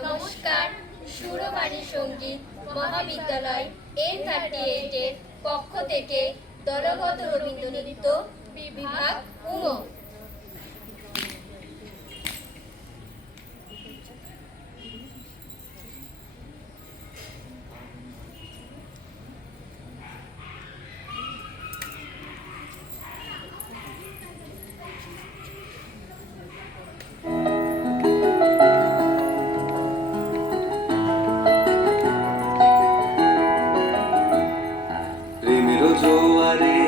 নমস্কার। সুরবাণী সঙ্গীত মহাবিদ্যালয় N38 এর পক্ষ থেকে দলগত রবীন্দ্রনৃত্য বিভাগ উমো। জোয়ারে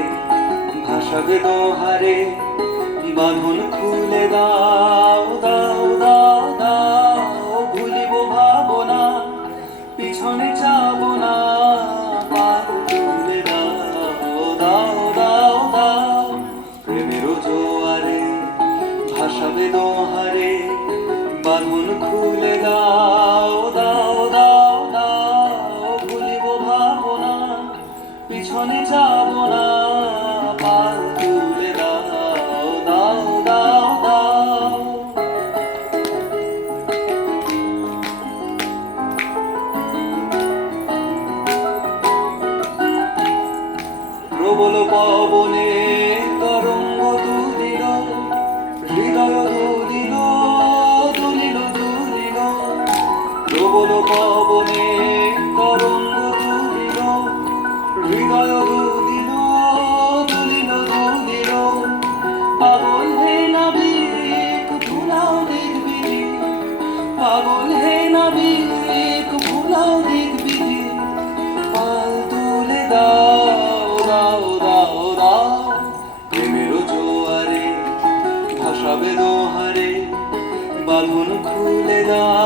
ভাসাবে দোহারে, বাঁধন খুলে দাও দাও দাও দাও। ভুলিব ভাবনা, পিছনে যাব না, পার তুলে দাও দাও দাও দাও। প্রেমের জোয়ারে ভাসাবে দোহারে, বাঁধন খুলে দাও দাও দাও দাও। ভুলিব ভাবনা, পিছনে যাব না, পার তুলে দাও দাও দাও দাও। প্রবল পবনে তরঙ্গ তুলিল, হৃদয় দুলিল দুলিল দুলিল। প্রবল পবনে তরঙ্গ তুলিল, হৃদয় দুলিল দুলিল দুলিল। পাগল হে নাবিক ভুলাও দিক বিধি, পাগল হে নাবিক ভুলাও দিক বিধি। পাল তুলে দাও দাও দাও দাও। প্রেমের জোয়ারে ভাসাবে দোহারে, বাঁধন খুলে দাও